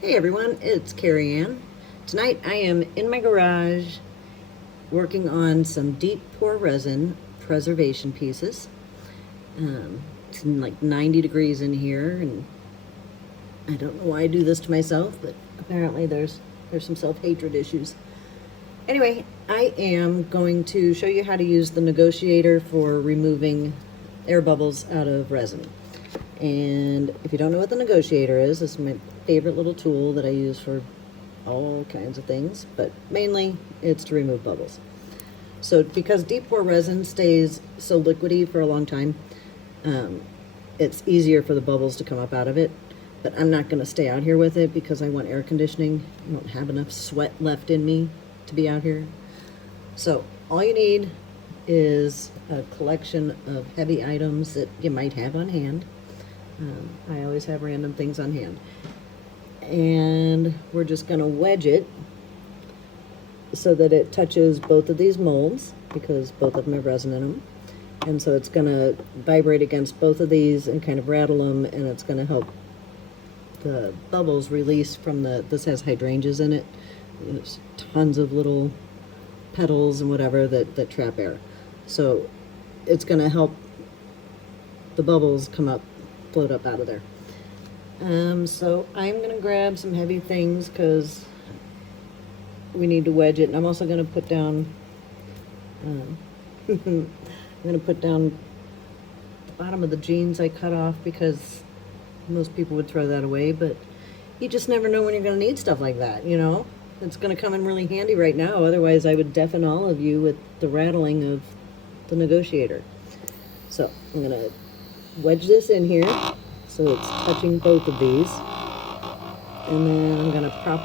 Hey everyone, it's Carrie Ann. Tonight I am in my garage working on some deep pour resin preservation pieces. It's like 90 degrees in here, and I don't know why I do this to myself, but apparently there's some self-hatred issues. Anyway, I am going to show you how to use the negotiator for removing air bubbles out of resin. And if you don't know what the negotiator is, it's my favorite little tool that I use for all kinds of things, but mainly it's to remove bubbles. So because deep pour resin stays so liquidy for a long time, it's easier for the bubbles to come up out of it. But I'm not going to stay out here with it because I want air conditioning. I don't have enough sweat left in me to be out here. So all you need is a collection of heavy items that you might have on hand. I always have random things on hand. And we're just going to wedge it so that it touches both of these molds, because both of them have resin in them. And so it's going to vibrate against both of these and kind of rattle them, and it's going to help the bubbles release from this has hydrangeas in it. There's tons of little petals and whatever that trap air. So it's going to help the bubbles float up out of there. So I'm going to grab some heavy things because we need to wedge it. And I'm also going to put down, I'm going to put down the bottom of the jeans I cut off because most people would throw that away, but you just never know when you're going to need stuff like that, you know? It's going to come in really handy right now. Otherwise, I would deafen all of you with the rattling of the negotiator. So I'm going to wedge this in here so it's touching both of these, and then I'm going to prop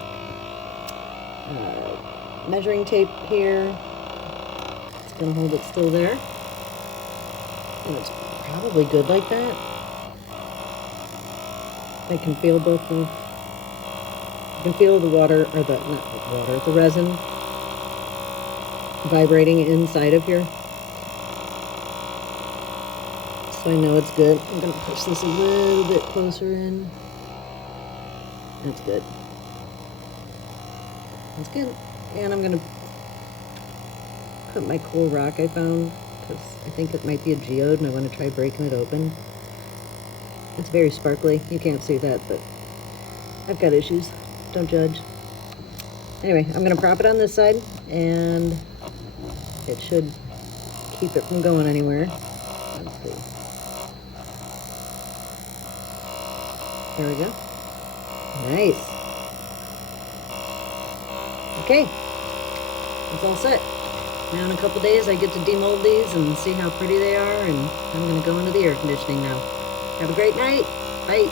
measuring tape here. It's going to hold it still there, and it's probably good like that. I can feel the water, or the resin vibrating inside of here. So I know it's good. I'm going to push this a little bit closer in. That's good. That's good. And I'm going to put my cool rock I found, because I think it might be a geode and I want to try breaking it open. It's very sparkly. You can't see that, but I've got issues. Don't judge. Anyway, I'm going to prop it on this side, and it should keep it from going anywhere. Let's see. There we go. Nice. Okay. It's all set. Now in a couple days I get to demold these and see how pretty they are, and I'm going to go into the air conditioning now. Have a great night. Bye.